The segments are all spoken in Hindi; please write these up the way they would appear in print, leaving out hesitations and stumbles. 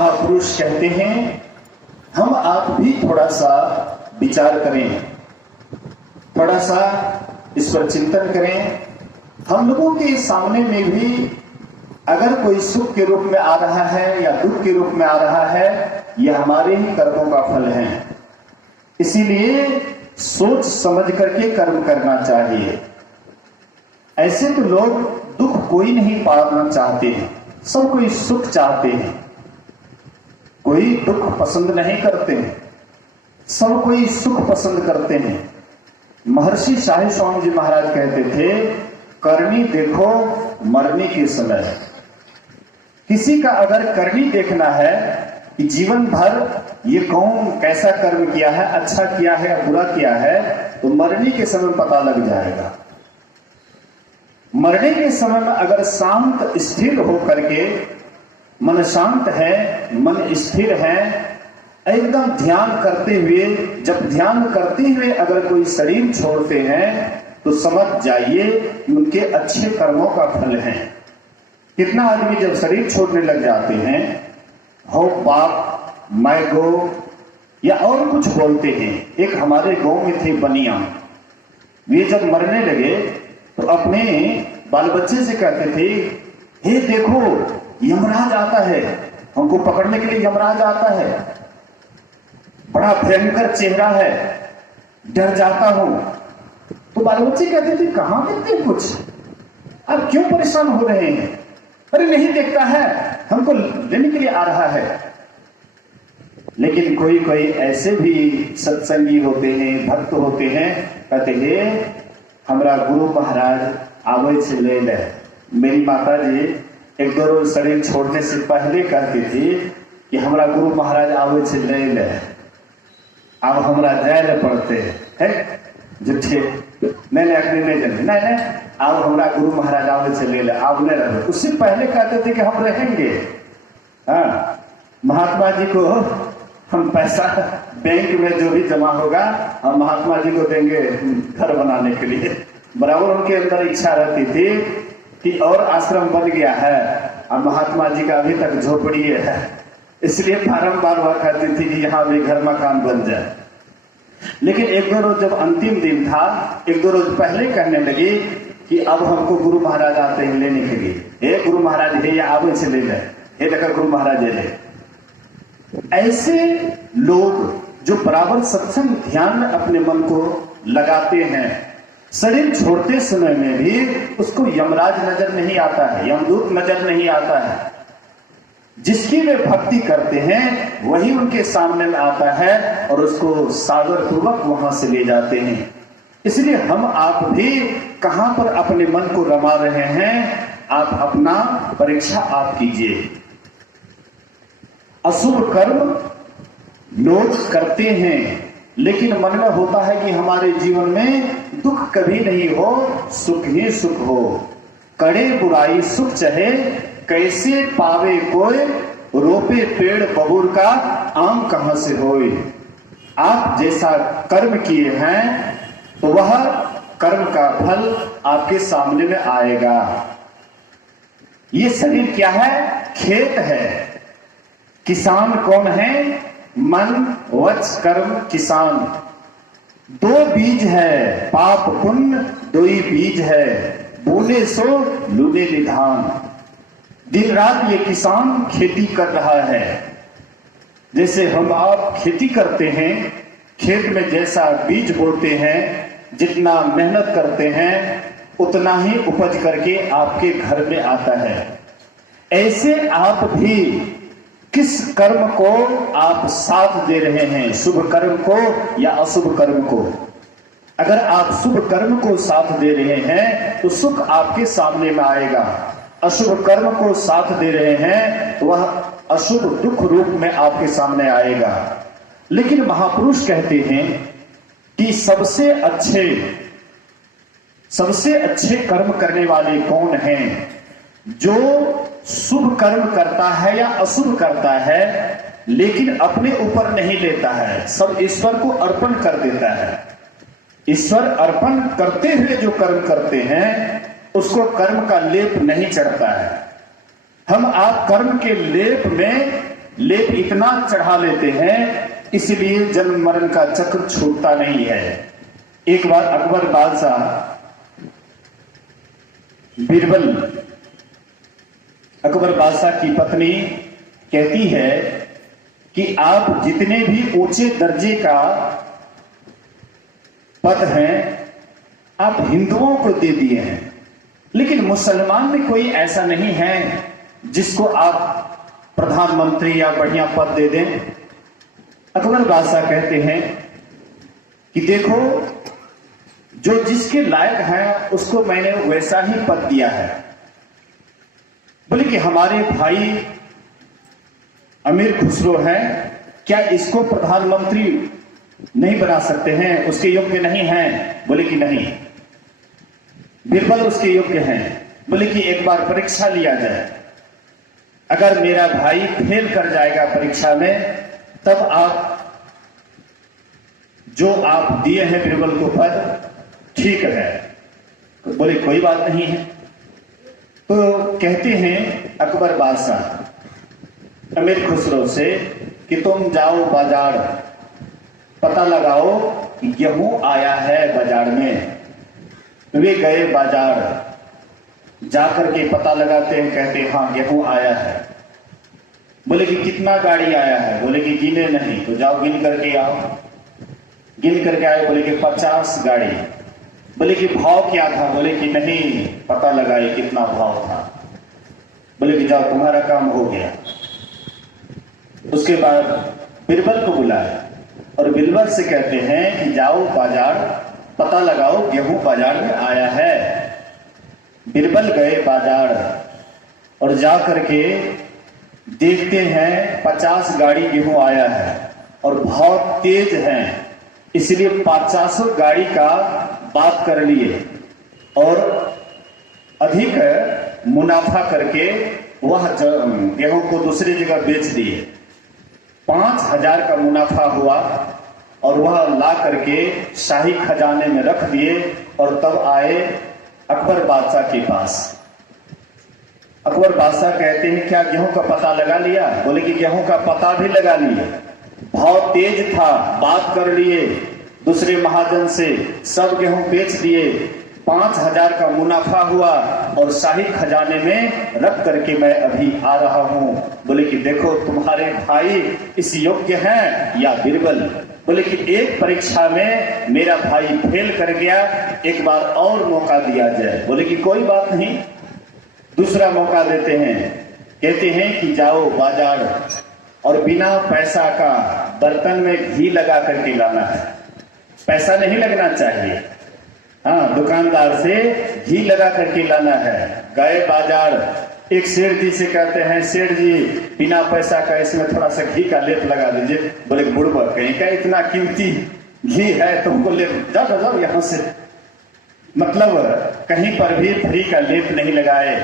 महापुरुष कहते हैं हम आप भी थोड़ा सा विचार करें, थोड़ा सा इस पर चिंतन करें। हम लोगों के सामने में भी अगर कोई सुख के रूप में आ रहा है या दुख के रूप में आ रहा है, यह हमारे ही कर्मों का फल है। इसीलिए सोच समझ करके कर्म करना चाहिए। ऐसे तो लोग दुख कोई नहीं पाना चाहते हैं, सब कोई सुख चाहते हैं, कोई दुख पसंद नहीं करते हैं, सब कोई सुख पसंद करते हैं। महर्षि शाही स्वामी जी महाराज कहते थे, करनी देखो मरने के समय। किसी का अगर करनी देखना है कि जीवन भर ये कौन कैसा कर्म किया है, अच्छा किया है या बुरा किया है, तो मरने के समय पता लग जाएगा। मरने के समय में अगर शांत स्थिर होकर के, मन शांत है, मन स्थिर है, एकदम ध्यान करते हुए, जब ध्यान करते हुए अगर कोई शरीर छोड़ते हैं तो समझ जाइए कि उनके अच्छे कर्मों का फल है। कितना आदमी जब शरीर छोड़ने लग जाते हैं, हो बाप मैं गो या और कुछ बोलते हैं। एक हमारे गांव में थे बनिया, वे जब मरने लगे तो अपने बाल बच्चे से कहते थे, हे देखो यमराज आता है, हमको पकड़ने के लिए यमराज आता है, बड़ा भयंकर चेहरा है, डर जाता हूं। तो बाल बच्चे कहते थे, कहां देखते हैं कुछ, अब क्यों परेशान हो रहे हैं? अरे नहीं देखता है, हमको लेने के लिए आ रहा है। लेकिन कोई कोई ऐसे भी सत्संगी होते हैं, भक्त होते हैं, कहते हैं हमारा गुरु महाराज आवे से ले ले। मेरी माता जी एक दो रोज शरीर छोड़ने से पहले कहती थी कि हमारा गुरु महाराज आवे से ले ले, अब हमारा जाए पड़ते है जुठे नहीं अपने नहीं जाने नहीं, अब हमारा गुरु महाराज आवे से ले ले, आप नहीं रहे। उससे पहले कहते थे कि हम रहेंगे। हाँ, महात्मा जी को हम पैसा बैंक में जो भी जमा होगा हम महात्मा जी को देंगे घर बनाने के लिए। बराबर उनके अंदर इच्छा रहती थी कि और आश्रम बन गया है, अब महात्मा जी का अभी तक झोपड़ी है, इसलिए बारंबार वह कहती थी कि यहाँ भी घर मकान बन जाए। लेकिन एक दो रोज जब अंतिम दिन था, एक दो रोज पहले कहने लगी कि अब हमको गुरु महाराज आते हैं लेने के लिए। हे गुरु महाराज हे, या आवे से ले ले, हे लेकर गुरु महाराज ले। ऐसे लोग जो बराबर सत्संग ध्यान में अपने मन को लगाते हैं, शरीर छोड़ते समय में भी उसको यमराज नजर नहीं आता है, यमदूत नजर नहीं आता है। जिसकी वे भक्ति करते हैं वही उनके सामने में आता है और उसको सादर पूर्वक वहां से ले जाते हैं। इसलिए हम आप भी कहां पर अपने मन को रमा रहे हैं, आप अपना परीक्षा आप कीजिए। अशुभ कर्म लोग करते हैं, लेकिन मन में होता है कि हमारे जीवन में दुख कभी नहीं हो, सुख ही सुख हो। करे बुराई सुख चहे, कैसे पावे कोई, रोपे पेड़ बबूर का आम कहां से होए। आप जैसा कर्म किए हैं तो वह कर्म का फल आपके सामने में आएगा। ये शरीर क्या है? खेत है। किसान कौन है? मन वच कर्म किसान। दो बीज है, पाप पुण्य दो ही बीज है, बोले सो लूने निधान। दिन रात ये किसान खेती कर रहा है। जैसे हम आप खेती करते हैं, खेत में जैसा बीज बोते हैं, जितना मेहनत करते हैं उतना ही उपज करके आपके घर में आता है। ऐसे आप भी किस कर्म को आप साथ दे रहे हैं, शुभ कर्म को या अशुभ कर्म को? अगर आप शुभ कर्म को साथ दे रहे हैं तो सुख आपके सामने में आएगा। अशुभ कर्म को साथ दे रहे हैं तो वह अशुभ दुख रूप में आपके सामने आएगा। लेकिन महापुरुष कहते हैं कि सबसे अच्छे कर्म करने वाले कौन हैं? जो शुभ कर्म करता है या अशुभ करता है लेकिन अपने ऊपर नहीं लेता है, सब ईश्वर को अर्पण कर देता है। ईश्वर अर्पण करते हुए जो कर्म करते हैं उसको कर्म का लेप नहीं चढ़ता है। हम आप कर्म के लेप में लेप इतना चढ़ा लेते हैं, इसलिए जन्म मरण का चक्र छूटता नहीं है। एक बार अकबर बादशाह बीरबल, अकबर बादशाह की पत्नी कहती है कि आप जितने भी ऊंचे दर्जे का पद हैं आप हिंदुओं को दे दिए हैं, लेकिन मुसलमान में कोई ऐसा नहीं है जिसको आप प्रधानमंत्री या बढ़िया पद दे दें। अकबर बादशाह कहते हैं कि देखो, जो जिसके लायक है उसको मैंने वैसा ही पद दिया है। बोले कि हमारे भाई अमीर खुसरो है, क्या इसको प्रधानमंत्री नहीं बना सकते हैं, उसके योग्य नहीं हैं? बोले कि नहीं, बीरबल उसके योग्य हैं। बोले कि एक बार परीक्षा लिया जाए, अगर मेरा भाई फेल कर जाएगा परीक्षा में, तब आप जो आप दिए हैं बीरबल को पद ठीक है। तो बोले कोई बात नहीं है। तो कहते हैं अकबर बादशाह अमीर खुसरो से कि तुम जाओ बाजार, पता लगाओ कि गेहूं आया है बाजार में। वे गए बाजार, जाकर के पता लगाते हैं, कहते हैं हाँ गेहूं आया है। बोले कि कितना गाड़ी आया है? बोले कि गिने नहीं। तो जाओ गिन करके आओ। गिन करके आए, बोले कि 50 गाड़ी। बोले कि भाव क्या था? बोले कि नहीं, पता लगाए कितना भाव था। बोले कि जाओ तुम्हारा काम हो गया। उसके बाद बीरबल को बुलाया और बीरबल से कहते हैं कि जाओ बाजार, पता लगाओ गेहूं बाजार में आया है। बीरबल गए बाजार और जा करके देखते हैं 50 गाड़ी गेहूं आया है और भाव तेज है, इसलिए 50 गाड़ी का बात कर लिए और अधिक मुनाफा करके वह गेहूं को दूसरी जगह बेच दिए। 5000 का मुनाफा हुआ और वह ला करके शाही खजाने में रख दिए और तब आए अकबर बादशाह के पास। अकबर बादशाह कहते हैं क्या गेहूं का पता लगा लिया? बोले कि गेहूं का पता भी लगा लिए, भाव तेज था, बात कर लिए दूसरे महाजन से, सब गेहूं बेच दिए, 5000 का मुनाफा हुआ और शाही खजाने में रख करके मैं अभी आ रहा हूं। बोले कि देखो तुम्हारे भाई इस योग्य हैं या बीरबल? बोले कि एक परीक्षा में मेरा भाई फेल कर गया, एक बार और मौका दिया जाए। बोले कि कोई बात नहीं, दूसरा मौका देते हैं। कहते हैं कि जाओ बाजार और बिना पैसा का बर्तन में घी लगा करके लाना है। पैसा नहीं लगना चाहिए, हाँ, दुकानदार से घी लगा करके लाना है। गए बाजार, एक सेठ जी से कहते हैं सेठ जी बिना पैसा का इसमें थोड़ा सा घी का लेप लगा दीजिए। बोले बुढ़वा कहीं का इतना कीमती घी है तुमको लेप, जाओ जाओ यहां से। मतलब कहीं पर भी फ्री का लेप नहीं लगाए।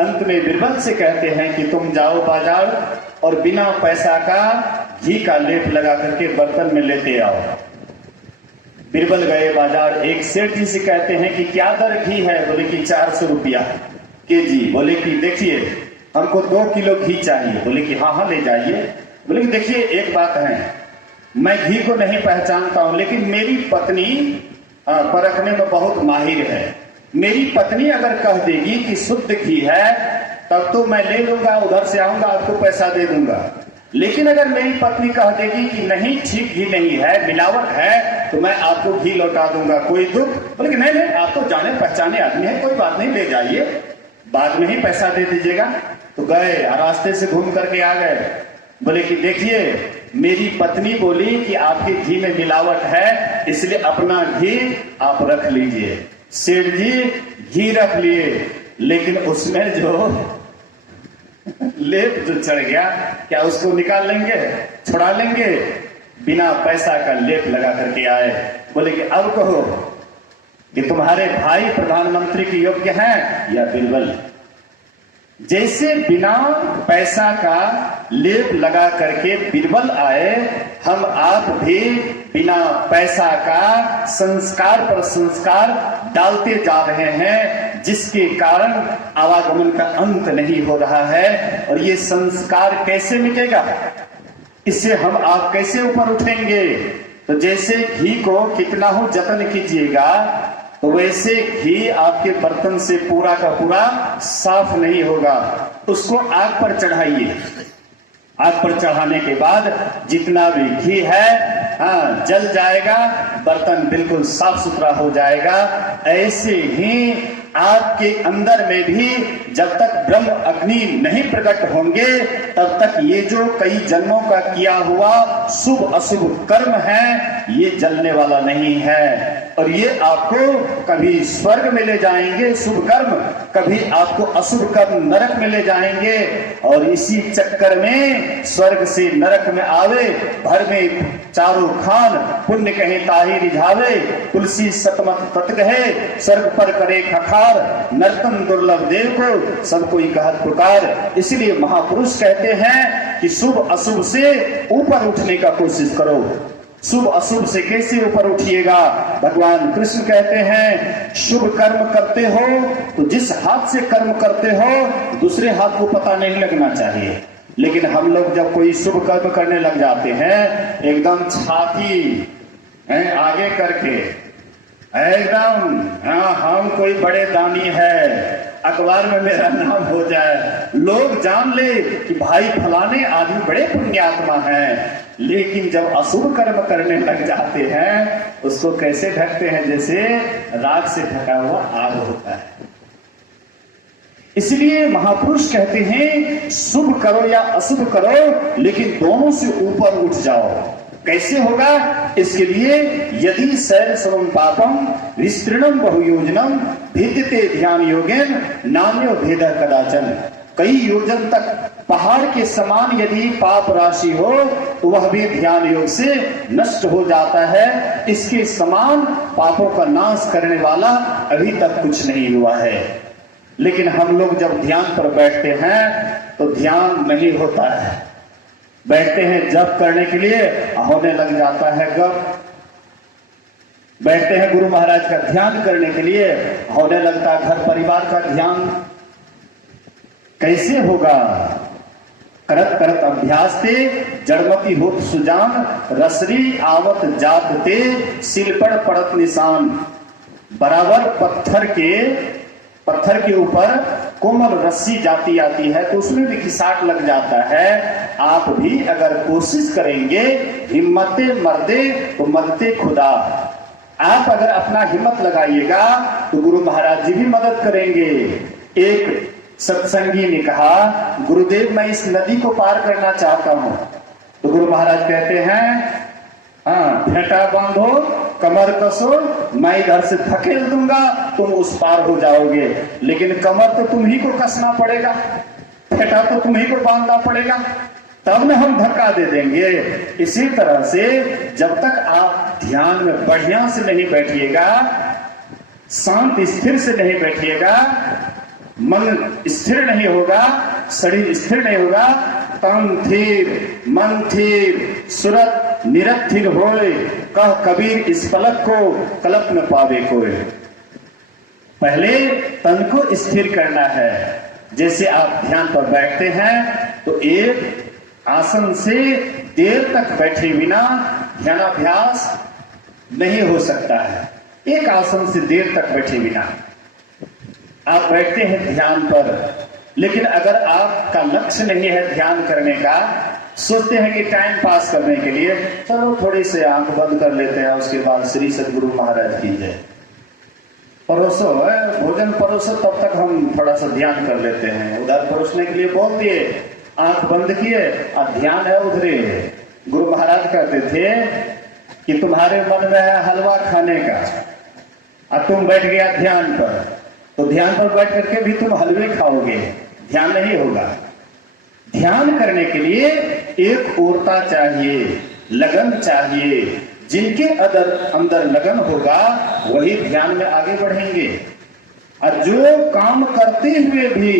अंत में बीरबल से कहते हैं कि तुम जाओ बाजार और बिना पैसा का घी का लेप लगा करके बर्तन में लेते आओ। बीरबल गए बाजार, एक सेठ जी से कहते हैं कि क्या दर घी है? बोले कि 400 रुपया केजी। बोले कि देखिए हमको 2 किलो घी चाहिए। बोले कि हाँ हाँ ले जाइए। बोले कि देखिए एक बात है, मैं घी को नहीं पहचानता हूं, लेकिन मेरी पत्नी परखने में बहुत माहिर है। मेरी पत्नी अगर कह देगी कि शुद्ध घी है तब तो मैं ले लूंगा, उधर से आऊंगा आपको पैसा दे दूंगा। लेकिन अगर मेरी पत्नी कह देगी कि नहीं ठीक घी नहीं है, मिलावट है, तो मैं आपको घी लौटा दूंगा, कोई दुख? बोले कि नहीं नहीं, आप तो जाने पहचाने आदमी है, कोई बात नहीं, ले जाइए, बाद में ही पैसा दे दीजिएगा। तो गए, रास्ते से घूम करके आ गए। बोले कि देखिए मेरी पत्नी बोली कि आपके घी में मिलावट है, इसलिए अपना घी आप रख लीजिए। सेठ जी घी रख लिए, लेकिन उसमें जो लेप जो चढ़ गया, क्या उसको निकाल लेंगे, छुड़ा लेंगे? बिना पैसा का लेप लगा करके आए। बोले कि अब कहो कि तुम्हारे भाई प्रधानमंत्री के योग्य हैं या बीरबल? जैसे बिना पैसा का लेप लगा करके बीरबल आए, हम आप भी बिना पैसा का संस्कार पर संस्कार डालते जा रहे हैं। जिसके कारण आवागमन का अंत नहीं हो रहा है। और ये संस्कार कैसे मिटेगा, इससे हम आप कैसे ऊपर उठेंगे? तो जैसे घी को कितना हो जतन कीजिएगा, तो वैसे घी आपके बर्तन से पूरा का पूरा साफ नहीं होगा। उसको आग पर चढ़ाइए, आग पर चढ़ाने के बाद जितना भी घी है जल जाएगा, बर्तन बिल्कुल साफ सुथरा हो जाएगा। ऐसे ही आपके अंदर में भी जब तक ब्रह्म अग्नि नहीं प्रकट होंगे, तब तक ये जो कई जन्मों का किया हुआ शुभ अशुभ कर्म है, ये जलने वाला नहीं है। और ये आपको कभी स्वर्ग में ले जाएंगे शुभ कर्म, कभी आपको अशुभ कर्म नरक में ले जाएंगे। और इसी चक्कर में स्वर्ग से नरक में आवे, भर में चारों खान, पुण्य कहे ताही रिझावे, तुलसी सतमत तत कहे, स्वर्ग पर करे खखार, नर्तन दुर्लभ देव को सब कोई कहत पुकार। इसलिए महापुरुष कहते हैं कि शुभ अशुभ से ऊपर उठने का कोशिश करो। शुभ अशुभ से कैसे ऊपर उठिएगा? भगवान कृष्ण कहते हैं शुभ कर्म करते हो तो जिस हाथ से कर्म करते हो दूसरे हाथ को पता नहीं लगना चाहिए। लेकिन हम लोग जब कोई शुभ कर्म करने लग जाते हैं, एकदम छाती आगे करके, एकदम हम कोई बड़े दानी है, अखबार में मेरा नाम हो जाए, लोग जान ले कि भाई फलाने आदमी बड़े पुण्यात्मा हैं। लेकिन जब अशुभ कर्म करने लग जाते हैं, उसको कैसे ढकते हैं? जैसे राख से ढका हुआ आग होता है। इसलिए महापुरुष कहते हैं शुभ करो या अशुभ करो, लेकिन दोनों से ऊपर उठ जाओ। कैसे होगा? इसके लिए यदि सैर सर्वं पापम विस्तृणम बहुयोजनम भिद्यते ध्यान योगेन नान्यो भेद कदाचन। कई योजन तक पहाड़ के समान यदि पाप राशि हो तो वह भी ध्यान योग से नष्ट हो जाता है। इसके समान पापों का नाश करने वाला अभी तक कुछ नहीं हुआ है। लेकिन हम लोग जब ध्यान पर बैठते हैं तो ध्यान नहीं होता है। बैठते हैं जप करने के लिए, होने लग जाता है गप। बैठते हैं गुरु महाराज का ध्यान करने के लिए, होने लगता है घर परिवार का ध्यान। कैसे होगा? करत करत अभ्यास ते जड़मती होत सुजान, रसरी आवत जात ते सिलपड़ पड़त निशान। बराबर पत्थर के ऊपर कोमल रस्सी जाती आती है तो उसमें भी खिसाट लग जाता है। आप भी अगर कोशिश करेंगे, हिम्मते मर्दे तो मदते खुदा। आप अगर अपना हिम्मत लगाइएगा तो गुरु महाराज जी भी मदद करेंगे। एक सत्संगी ने कहा, गुरुदेव मैं इस नदी को पार करना चाहता हूं। तो गुरु महाराज कहते हैं फेंटा बांधो, कमर कसो, मैं इधर से धकेल दूंगा, तुम उस पार हो जाओगे। लेकिन कमर तो तुम ही को कसना पड़ेगा, फेंटा तो तुम ही को बांधना पड़ेगा, तब न हम धक्का दे देंगे। इसी तरह से जब तक आप ध्यान में बढ़िया से नहीं बैठिएगा, शांत स्थिर से नहीं बैठिएगा, मन स्थिर नहीं होगा, शरीर स्थिर नहीं होगा, तन थीर मन थीर सुरत निरथिर होए, कह कबीर इस पलक को कलप न पावे कोई। पहले तन को स्थिर करना है। जैसे आप ध्यान पर बैठते हैं तो एक आसन से देर तक बैठे बिना ध्यानाभ्यास नहीं हो सकता है। एक आसन से देर तक बैठे बिना आप बैठते हैं ध्यान पर, लेकिन अगर आपका लक्ष्य नहीं है ध्यान करने का, सोचते हैं कि टाइम पास करने के लिए चलो थोड़ी से आंख बंद कर लेते हैं, उसके बाद श्री सदगुरु महाराज की जय परोसो भोजन परोसो, तब तक हम थोड़ा सा ध्यान कर लेते हैं। उधर परोसने के लिए बोल दिए, आंख बंद किए और ध्यान है उधरे। गुरु महाराज कहते थे कि तुम्हारे मन में है हलवा खाने का और तुम बैठ गया ध्यान पर, तो ध्यान पर बैठ करके भी तुम हलवे खाओगे, ध्यान नहीं होगा। ध्यान करने के लिए एक ओरता चाहिए, लगन चाहिए। जिनके अंदर लगन होगा वही ध्यान में आगे बढ़ेंगे। और जो काम करते हुए भी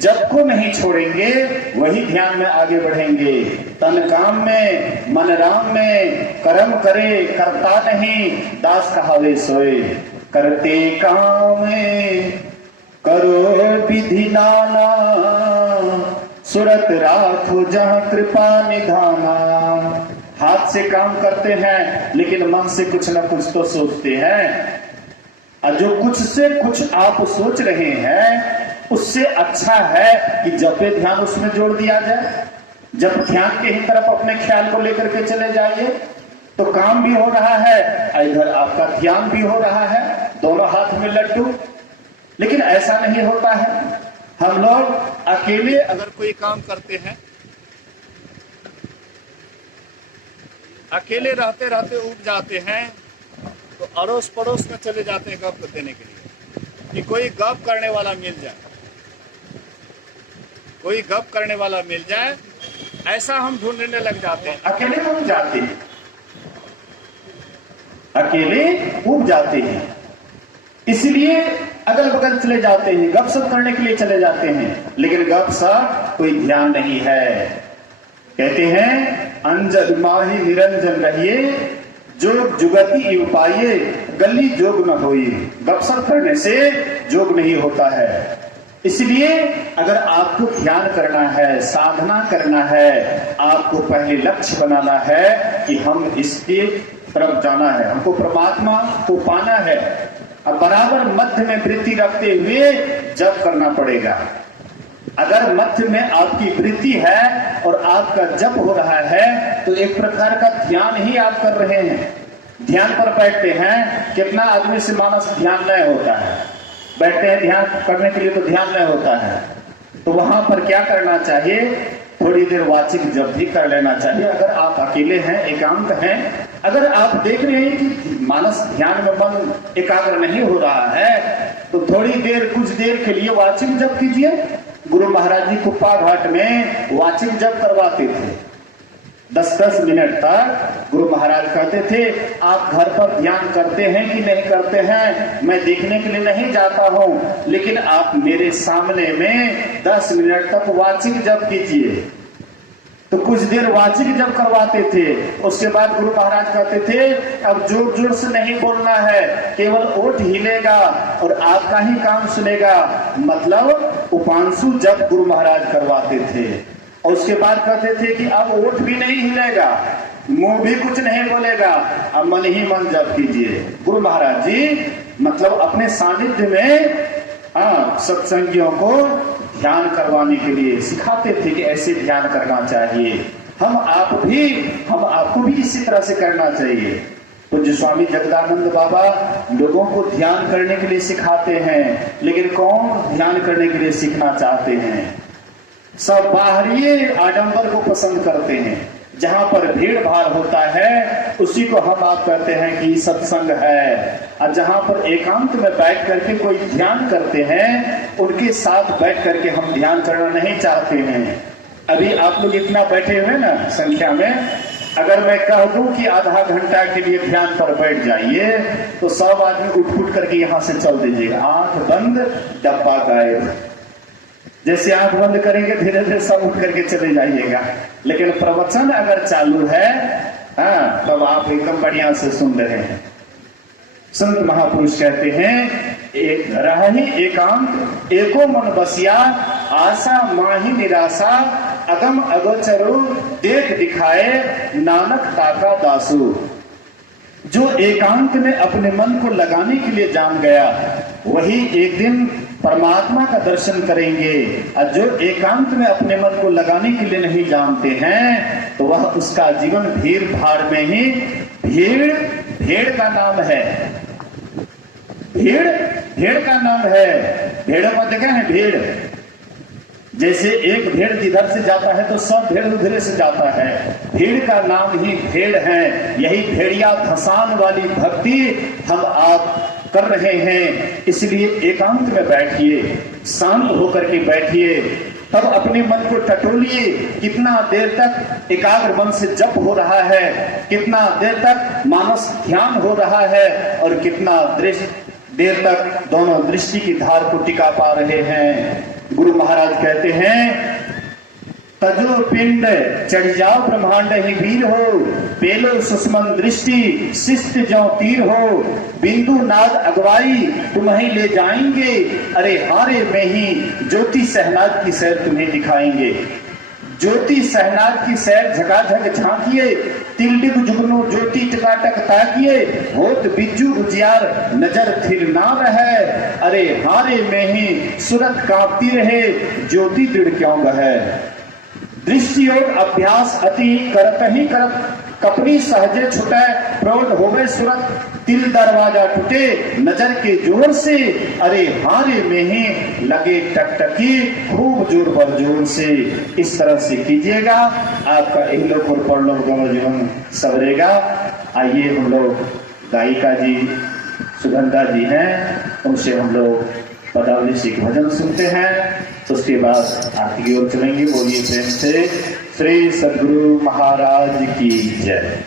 जप को नहीं छोड़ेंगे वही ध्यान में आगे बढ़ेंगे। तन काम में मन राम में, कर्म करे करता नहीं, दास कहावे सोए। करते काम में करो विधि नाना, सुरत राखो जहां कृपा निधाना। हाथ से काम करते हैं लेकिन मन से कुछ ना कुछ तो सोचते हैं, और जो कुछ से कुछ आप सोच रहे हैं उससे अच्छा है कि जपे ध्यान उसमें जोड़ दिया जाए। जब ध्यान के ही तरफ अपने ख्याल को लेकर के चले जाइए तो काम भी हो रहा है, इधर आपका ध्यान भी हो रहा है, दोनों हाथ में लड्डू। लेकिन ऐसा नहीं होता है। हम लोग अकेले अगर कोई काम करते हैं, अकेले रहते रहते उब जाते हैं, तो अड़ोस पड़ोस में चले जाते हैं गप देने के लिए कि कोई गप करने वाला मिल जाए, कोई गप करने वाला मिल जाए, ऐसा हम ढूंढने लग जाते हैं। अकेले उब जाते हैं, अकेले उब जाते हैं, इसलिए अगल बगल चले जाते हैं, गपशप करने के लिए चले जाते हैं, लेकिन गपशप कोई ध्यान नहीं है। कहते हैं अंजन माही निरंजन रहिए, जोग जुगति इव पाइए, गली जोग न होइए। गपशप करने से जोग नहीं होता है। इसलिए अगर आपको ध्यान करना है, साधना करना है, आपको पहले लक्ष्य बनाना है कि हम इसके तरफ जाना है, हमको परमात्मा को पाना है, अब बराबर मध्य में वृत्ति रखते हुए जप करना पड़ेगा। अगर मध्य में आपकी वृत्ति है और आपका जप हो रहा है तो एक प्रकार का ध्यान ही आप कर रहे हैं। ध्यान पर बैठते हैं, कितना आदमी से मानस ध्यान नहीं होता है, बैठते हैं ध्यान करने के लिए तो ध्यान नहीं होता है, तो वहां पर क्या करना चाहिए, थोड़ी देर वाचिक जप भी कर लेना चाहिए। अगर आप अकेले हैं, एकांत हैं, अगर आप देख रहे हैं कि मानस ध्यान में मन एकाग्र नहीं हो रहा है, तो थोड़ी देर, कुछ देर के लिए वाचिक जप कीजिए। गुरु महाराज जी कुप्पा घाट में वाचिक जप करवाते थे, 10-10 मिनट तक। गुरु महाराज कहते थे आप घर पर ध्यान करते हैं कि नहीं करते हैं, मैं देखने के लिए नहीं जाता हूं, लेकिन आप मेरे सामने में 10 मिनट तक वाचिक जप कीजिए। तो कुछ देर वाचिक जप करवाते थे। उसके बाद गुरु महाराज कहते थे अब जोर जोर से नहीं बोलना है, केवल ओठ हिलेगा और आपका ही काम सुनेगा। मतलब उपांशु जप गुरु महाराज करवाते थे। और उसके बाद कहते थे कि अब ओठ भी नहीं हिलेगा, मुंह भी कुछ नहीं बोलेगा, अब मन ही मन जप कीजिए। गुरु महाराज जी मतलब अपने सानिध्य में सत्संगियों को ध्यान करवाने के लिए सिखाते थे कि ऐसे ध्यान करना चाहिए। हम आपको भी इसी तरह से करना चाहिए। पूज्य स्वामी जगदानंद बाबा लोगों को ध्यान करने के लिए सिखाते हैं, लेकिन कौन ध्यान करने के लिए सीखना चाहते हैं? सब बाहरी आडंबर को पसंद करते हैं। जहां पर भीड़ भाड़ होता है उसी को हम आप कहते हैं कि सत्संग है। और जहां पर एकांत में बैठ करके कोई ध्यान करते हैं, उनके साथ बैठ करके हम ध्यान करना नहीं चाहते हैं। अभी आप लोग इतना बैठे हुए ना संख्या में, अगर मैं कह दूं कि आधा घंटा के लिए ध्यान पर बैठ जाइए तो सब आदमी उठ करके यहां से चल दीजिएगा, आंख बंद डब्बा गायब। जैसे आंख बंद करेंगे धीरे धीरे सब उठ करके चले जाइएगा। लेकिन प्रवचन अगर चालू है तब आप एकदम बढ़िया से सुन रहे हैं। संत महापुरुष कहते हैं एक रही एकांत एको मन बसिया, आशा माही निराशा, अगम अगोचरो देख दिखाए, नानक ताका दासु। जो एकांत में अपने मन को लगाने के लिए जान गया वही एक दिन परमात्मा का दर्शन करेंगे। और जो एकांत में अपने मन को लगाने के लिए नहीं जानते हैं तो वह उसका जीवन भीड़ भाड़ में ही, भीड़ का नाम है, भेड़ का नाम है। भेड़ों को देखा है, भेड़ जैसे एक भेड़ जिधर से जाता है तो सब भेड़ उधर से जाता है। भेड़ का नाम ही भेड़ है। यही भेड़िया धसान वाली भक्ति हम आप कर रहे हैं। इसलिए एकांत में बैठिए, शांत होकर के बैठिए, तब अपने मन को टटोलिए। कितना देर तक एकाग्र मन से जप हो रहा है, कितना देर तक मानस ध्यान हो रहा है, और कितना देर तक दोनों दृष्टि की धार को टिका पा रहे हैं। गुरु महाराज कहते हैं तजो पिंड चढ़ जाओ ब्रह्मांड ही वीर हो, पेलो सुषमन दृष्टि शिष्ट जो तीर हो, बिंदु नाद अगवाई तुम्हें ले जाएंगे, अरे हारे में ही ज्योति सहनाद की सैर तुम्हें दिखाएंगे। ज्योति सहनाद की सैर झकाझक झांकिए, तिलडिग जुगनू ज्योति टकाटक ताकिए, होत बिज्जू उजियार नजर थिर ना रहे, अरे हारे में ही सूरत कांपती रहे, ज्योति दृढ़ क्यों बहे। दृष्टि और अभ्यास अति करत ही करत, कपनी सहजे छुटे प्रौढ़ होवे सूरत, तिल दरवाजा टूटे नजर के जोर से, अरे हारे में ही लगे टकटकी खूब जोर पर जोर से। इस तरह से कीजिएगा, आपका इहलोक और परलोक दोनों जीवन सवरेगा। आइए हम लोग गायिका जी सुगंधा जी हैं, उनसे हम लोग पदावली से भजन सुनते हैं, उसके बाद आरती की ओर चलेंगे। बोलिए प्रेम से श्री सद्गुरु महाराज की जय।